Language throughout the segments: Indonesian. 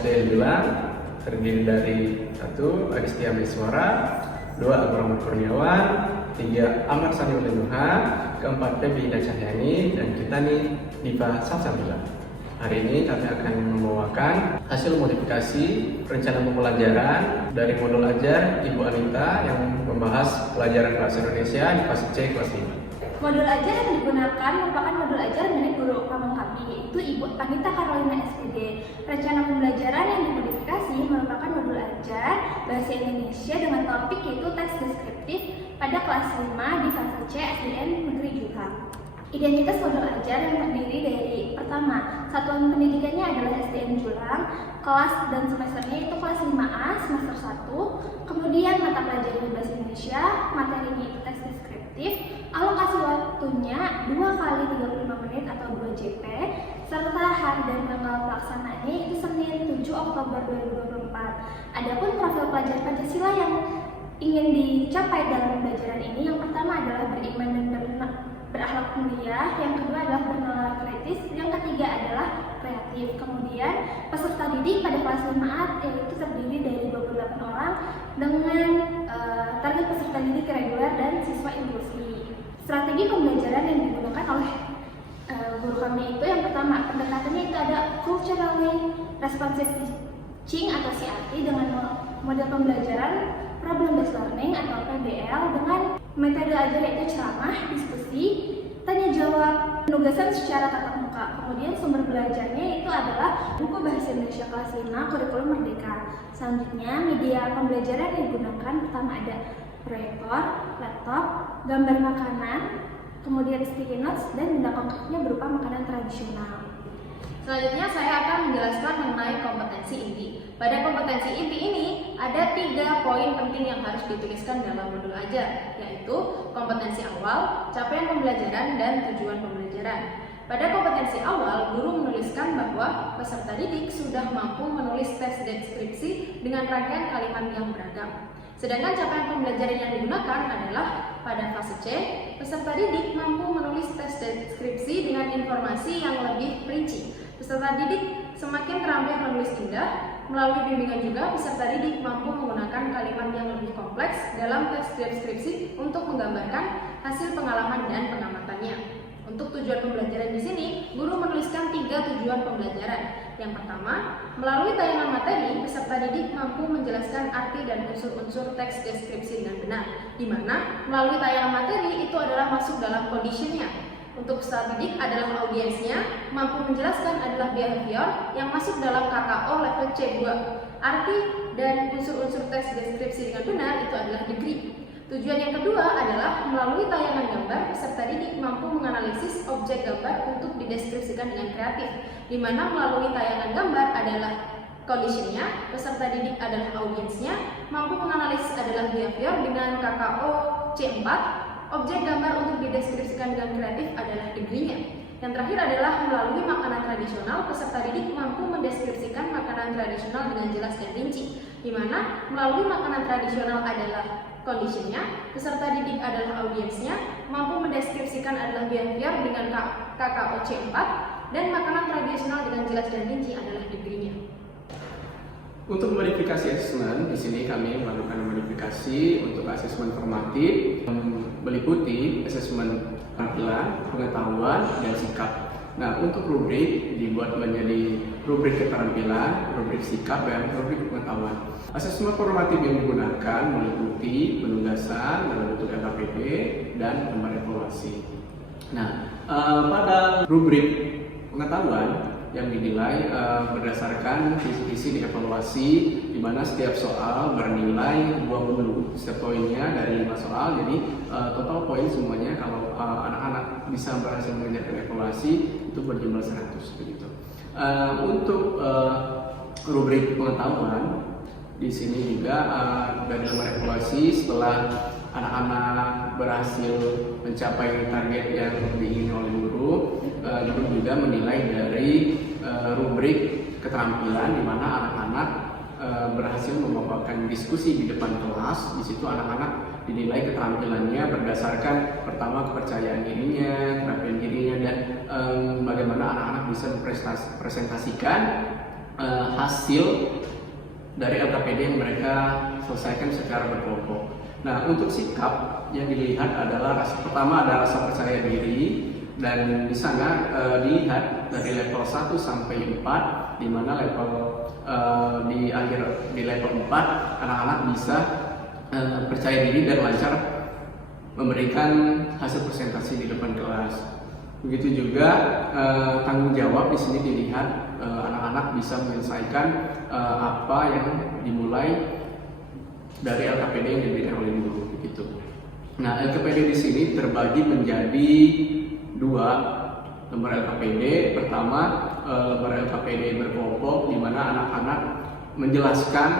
SDN Julang terdiri dari 1. Adistia Miswara, 2. Abraham Kurniawan, 3. Ahmad Sani Ulenuha, 4. Febi Ida Cahyani, dan kita nih Diva Salsabila. Hari ini kami akan membawakan hasil modifikasi rencana pembelajaran dari modul ajar Ibu Anita yang membahas pelajaran bahasa Indonesia di fase C kelas 5. Modul ajar yang digunakan merupakan modul ajar milik guru utama kami, yaitu Ibu Anita Carolina SPD. Rencana pembelajaran yang dimodifikasi merupakan modul ajar bahasa Indonesia dengan topik yaitu teks deskriptif pada kelas 5 di fase C SDN Negeri Julang. Identitas modul ajar yang terdiri dari pertama, satuan pendidikannya adalah SDN Julang, kelas dan semesternya itu kelas 5A semester 1, kemudian mata pelajaran bahasa Indonesia, materinya itu teks deskriptif, alokasi waktunya 2 kali 35 menit atau 2 JP, serta hari dan tanggal pelaksanaannya itu Senin 7 Oktober 2024. Adapun profil pelajar Pancasila yang ingin dicapai dalam pembelajaran ini, yang pertama adalah beriman dan berakhlak mulia, yang kedua adalah bernalar kritis, yang ketiga adalah kreatif. Kemudian peserta didik pada kelas 5A yaitu terdiri dari 28 orang dengan target peserta didik reguler dan siswa inklusi. Strategi pembelajaran yang digunakan oleh guru kami itu yang pertama, pendekatannya itu ada culturally responsive teaching atau CRT dengan model pembelajaran problem based learning atau PBL dengan metode ajar yaitu ceramah, diskusi, tanya jawab, penugasan secara tatap muka. Kemudian sumber belajarnya itu adalah buku bahasa Indonesia kelas 5 kurikulum Merdeka. Selanjutnya media pembelajaran yang digunakan pertama ada proyektor, laptop, gambar makanan, kemudian sticky notes, dan benda konkretnya berupa makanan tradisional. Selanjutnya saya akan menjelaskan mengenai kompetensi inti. Pada kompetensi inti ini ada 3 poin penting yang harus dituliskan dalam modul ajar, yaitu kompetensi awal, capaian pembelajaran, dan tujuan pembelajaran. Pada kompetensi awal, guru menuliskan bahwa peserta didik sudah mampu menulis teks deskripsi dengan rangkaian kalimat yang beragam. Sedangkan capaian pembelajaran yang digunakan adalah pada fase C, peserta didik mampu menulis teks deskripsi dengan informasi yang lebih rinci. Peserta didik semakin terampil menulis indah. Melalui bimbingan juga, peserta didik mampu menggunakan kalimat yang lebih kompleks dalam teks deskripsi untuk menggambarkan hasil pengalaman dan pengamatannya. Untuk tujuan pembelajaran di sini, guru menuliskan 3 tujuan pembelajaran. Yang pertama, melalui tayangan materi, peserta didik mampu menjelaskan arti dan unsur-unsur teks deskripsi dengan benar, di mana melalui tayangan materi itu adalah masuk dalam conditionnya. Untuk peserta didik adalah audiensnya, mampu menjelaskan adalah behavior yang masuk dalam KKO level C2. Arti dan unsur-unsur teks deskripsi dengan benar itu adalah degree. Tujuan yang kedua adalah melalui tayangan gambar, peserta didik mampu menganalisis objek gambar untuk dideskripsikan dengan kreatif, di mana melalui tayangan gambar adalah conditionnya, peserta didik adalah audiensnya, mampu menganalisis adalah behavior dengan KKO C4. Objek gambar untuk dideskripsikan dengan kreatif adalah degree-nya. Yang terakhir adalah melalui makanan tradisional, peserta didik mampu mendeskripsikan makanan tradisional dengan jelas dan rinci, di mana melalui makanan tradisional adalah conditionnya, peserta didik adalah audiensnya, mampu mendeskripsikan adalah behavior dengan KKO C4, dan makanan tradisional dengan jelas dan rinci adalah degree-nya. Untuk modifikasi asesmen, di sini kami melakukan modifikasi untuk asesmen formatif meliputi asesmen penampilan, pengetahuan, dan sikap. Nah, untuk rubrik dibuat menjadi rubrik keterampilan, rubrik sikap, dan rubrik pengetahuan. Asesmen formatif yang digunakan meliputi penugasan dalam bentuk LKPD dan gambar evaluasi. Nah, pada rubrik pengetahuan yang dinilai berdasarkan visi-visi dievaluasi, di mana setiap soal bernilai 20. Setiap poinnya dari 5 soal, jadi total poin semuanya kalau anak-anak bisa berhasil mengerjakan evaluasi itu berjumlah 100 begitu. Untuk rubrik pengetahuan di sini juga dari nomor evaluasi, setelah anak-anak berhasil mencapai target yang diingini oleh guru, guru juga menilai dari rubrik keterampilan, di mana anak-anak berhasil membawakan diskusi di depan kelas. Di situ anak-anak dinilai keterampilannya berdasarkan pertama kepercayaan dirinya, kerapian dirinya, dan bagaimana anak-anak bisa mempresentasikan hasil dari LKPD yang mereka selesaikan secara berkelompok. Nah, untuk sikap yang dilihat adalah pertama ada rasa percaya diri, dan di sana dilihat dari level 1 sampai 4, di mana di level 4 anak-anak bisa percaya diri dan lancar memberikan hasil presentasi di depan kelas. Begitu juga tanggung jawab di sini dilihat anak-anak bisa menyelesaikan apa yang dimulai dari LKPD yang diberikan oleh guru begitu. Nah, LKPD di sini terbagi menjadi 2 lembar LKPD. Pertama, lembar LKPD berkelompok di mana anak-anak menjelaskan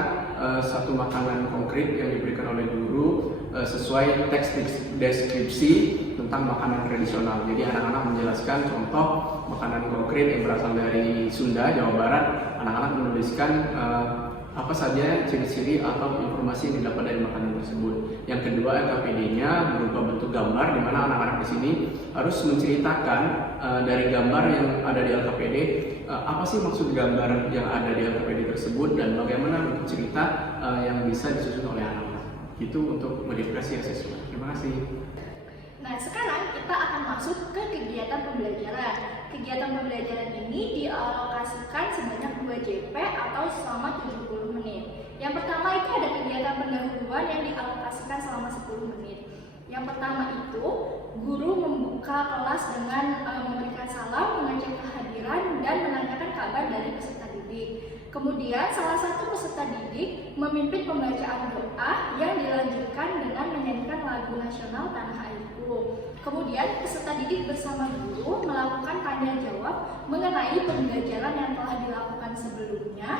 satu makanan konkret yang diberikan oleh guru sesuai teks deskripsi tentang makanan tradisional. Jadi anak-anak menjelaskan contoh makanan konkret yang berasal dari Sunda, Jawa Barat. Anak-anak menuliskan apa saja ciri-ciri atau informasi yang didapat dari makanan tersebut. Yang kedua, LKPD-nya berupa bentuk gambar, di mana anak-anak di sini harus menceritakan dari gambar yang ada di LKPD apa sih maksud gambar yang ada di LKPD tersebut dan bagaimana bentuk cerita yang bisa disusun oleh anak-anak. Itu untuk modifikasi asesmen. Terima kasih. Nah, sekarang kita akan masuk ke kegiatan pembelajaran. Kegiatan pembelajaran ini dialokasikan sebanyak 2 JP atau selama 70 menit. Yang pertama itu ada kegiatan pendahuluan yang dialokasikan selama 10 menit. Yang pertama itu, guru membuka kelas dengan memberikan salam, mengecek kehadiran, dan menanyakan kabar dari peserta didik. Kemudian salah satu peserta didik memimpin pembacaan doa yang dilanjutkan dengan menyanyikan lagu nasional Tanah Airku. Kemudian peserta didik bersama guru melakukan tanya jawab mengenai pembelajaran yang telah dilakukan sebelumnya,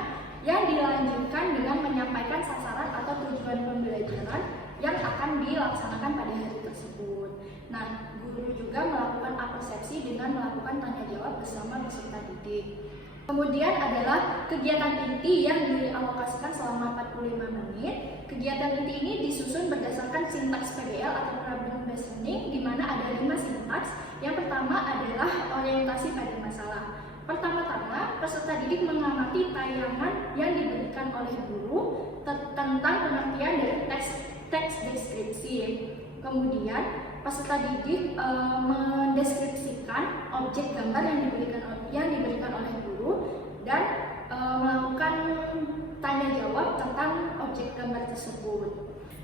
yang dilanjutkan dengan menyampaikan sasaran atau tujuan pembelajaran yang akan dilaksanakan pada hari tersebut. Nah, guru juga melakukan apresiasi dengan melakukan tanya jawab bersama peserta didik. Kemudian adalah kegiatan inti yang dialokasikan selama 45 menit. Kegiatan inti ini disusun berdasarkan sintaks PBL atau problem based learning, di mana ada 5 sintaks. Yang pertama adalah orientasi pada masalah. Pertama-tama, peserta didik mengamati tayangan yang diberikan oleh guru tentang pengertian dari teks deskripsi. Kemudian, peserta didik mendeskripsikan objek gambar yang diberikan oleh guru dan melakukan tanya jawab tentang objek gambar tersebut.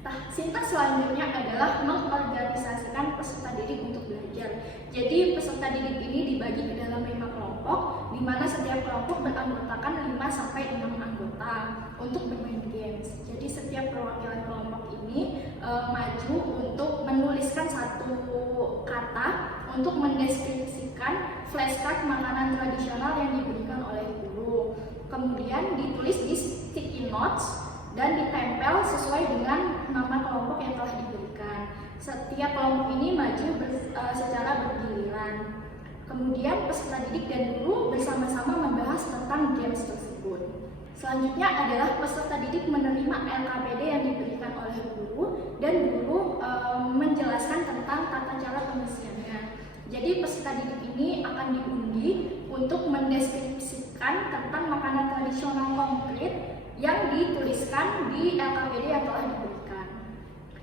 Nah, sintaks selanjutnya adalah mengorganisasikan peserta didik untuk belajar. Jadi peserta didik ini dibagi ke dalam 5 kelompok, di mana setiap kelompok beranggotakan 5-6 anggota untuk bermain games. Jadi setiap perwakilan kelompok ini maju untuk menuliskan satu kata untuk mendeskripsikan flashcard makanan tradisional yang diberikan oleh guru. Kemudian ditulis di sticky notes dan ditempel sesuai dengan nama kelompok yang telah diberikan. Setiap kelompok ini maju secara bergiliran. Kemudian peserta didik dan guru bersama-sama membahas tentang games tersebut. Selanjutnya adalah peserta didik menerima LKPD yang diberikan oleh guru dan guru menjelaskan tentang tata cara pengisiannya. Jadi peserta didik ini akan diundi untuk mendeskripsikan tentang makanan tradisional konkret yang dituliskan di LKPD yang telah diberikan.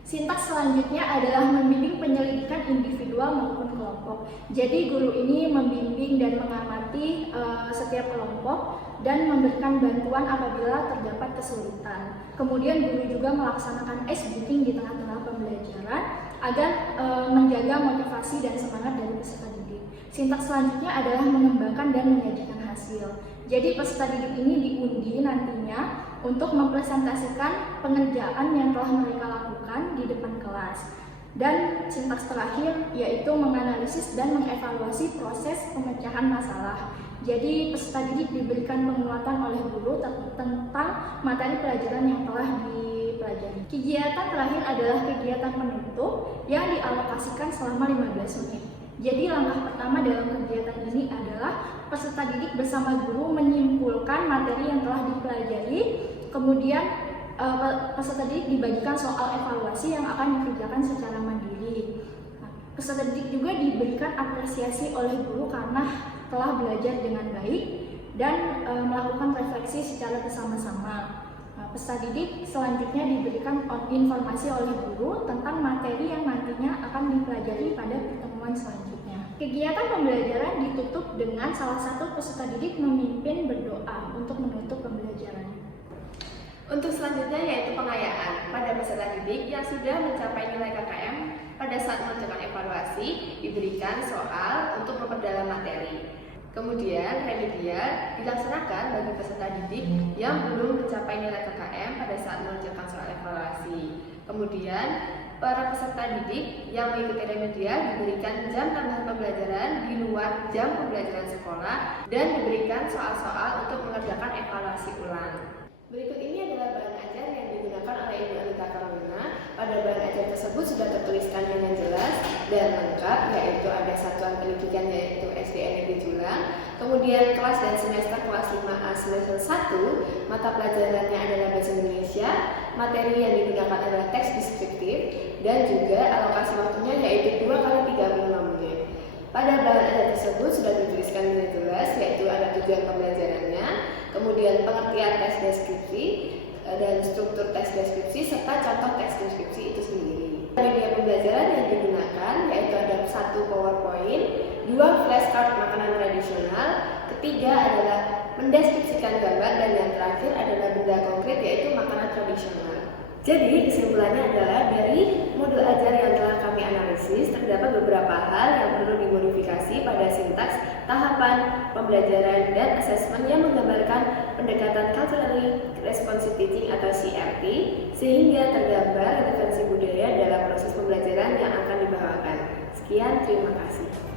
Sintaks selanjutnya adalah membimbing penyelidikan individual maupun kelompok. Jadi guru ini membimbing dan mengamati setiap kelompok dan memberikan bantuan apabila terdapat kesulitan. Kemudian guru juga melaksanakan ice breaking di tengah-tengah pembelajaran agar menjaga motivasi dan semangat dari peserta didik. Sintaks selanjutnya adalah mengembangkan dan menyajikan hasil. Jadi peserta didik ini diundi nantinya untuk mempresentasikan pengerjaan yang telah mereka lakukan di depan kelas. Dan sintaks terakhir yaitu menganalisis dan mengevaluasi proses pemecahan masalah. Jadi peserta didik diberikan penguatan oleh guru tentang materi pelajaran yang telah dipelajari. Kegiatan terakhir adalah kegiatan penutup yang dialokasikan selama 15 menit. Jadi langkah pertama dalam kegiatan ini adalah peserta didik bersama guru menyimpulkan materi yang telah dipelajari. Kemudian peserta didik dibagikan soal evaluasi yang akan dikerjakan secara mandiri. Peserta didik juga diberikan apresiasi oleh guru karena telah belajar dengan baik. dan melakukan refleksi secara bersama-sama. Peserta didik selanjutnya diberikan informasi oleh guru tentang materi yang nantinya akan dipelajari pada pertemuan selanjutnya. Kegiatan pembelajaran ditutup dengan salah satu peserta didik memimpin berdoa untuk menutup pembelajaran. Untuk selanjutnya yaitu pengayaan pada peserta didik yang sudah mencapai nilai KKM pada saat mengerjakan evaluasi diberikan soal untuk memperdalam materi. Kemudian remedial dilaksanakan bagi peserta didik yang belum mencapai nilai KKM pada saat mengerjakan soal evaluasi. Kemudian para peserta didik yang mengikuti remedial diberikan jam tambahan pembelajaran di luar jam pembelajaran sekolah dan diberikan soal-soal untuk mengerjakan evaluasi ulang. Berikut ini adalah bahan ajar yang digunakan oleh Ibu Anita Carolina. Pada bahan ajar tersebut sudah tertuliskan dengan jelas dan lengkap, yaitu ada satuan pendidikan yaitu SD Negeri Julang, kemudian kelas dan semester kelas 5A semester 1, mata pelajarannya adalah Bahasa Indonesia, materi yang digunakan adalah teks deskriptif, dan juga alokasi waktunya yaitu 2 kali 35 menit. Pada bahan ajar tersebut sudah dituliskan dengan jelas, yaitu ada tujuan pembelajarannya, kemudian pengertian teks deskripsi dan struktur teks deskripsi serta contoh teks deskripsi itu sendiri. Media pembelajaran yang digunakan yaitu ada 1 PowerPoint, 2 flashcard makanan tradisional, ketiga adalah mendeskripsikan gambar, dan yang terakhir adalah benda konkret yaitu makanan tradisional. Jadi kesimpulannya adalah dari modul ajar yang telah kami analisis terdapat beberapa hal yang perlu dimodifikasi pada sintaks, tahapan, pembelajaran, dan asesmen yang menggambarkan pendekatan culturally responsive teaching atau CRT sehingga tergambar relevansi budaya dalam proses pembelajaran yang akan dibawakan. Sekian, terima kasih.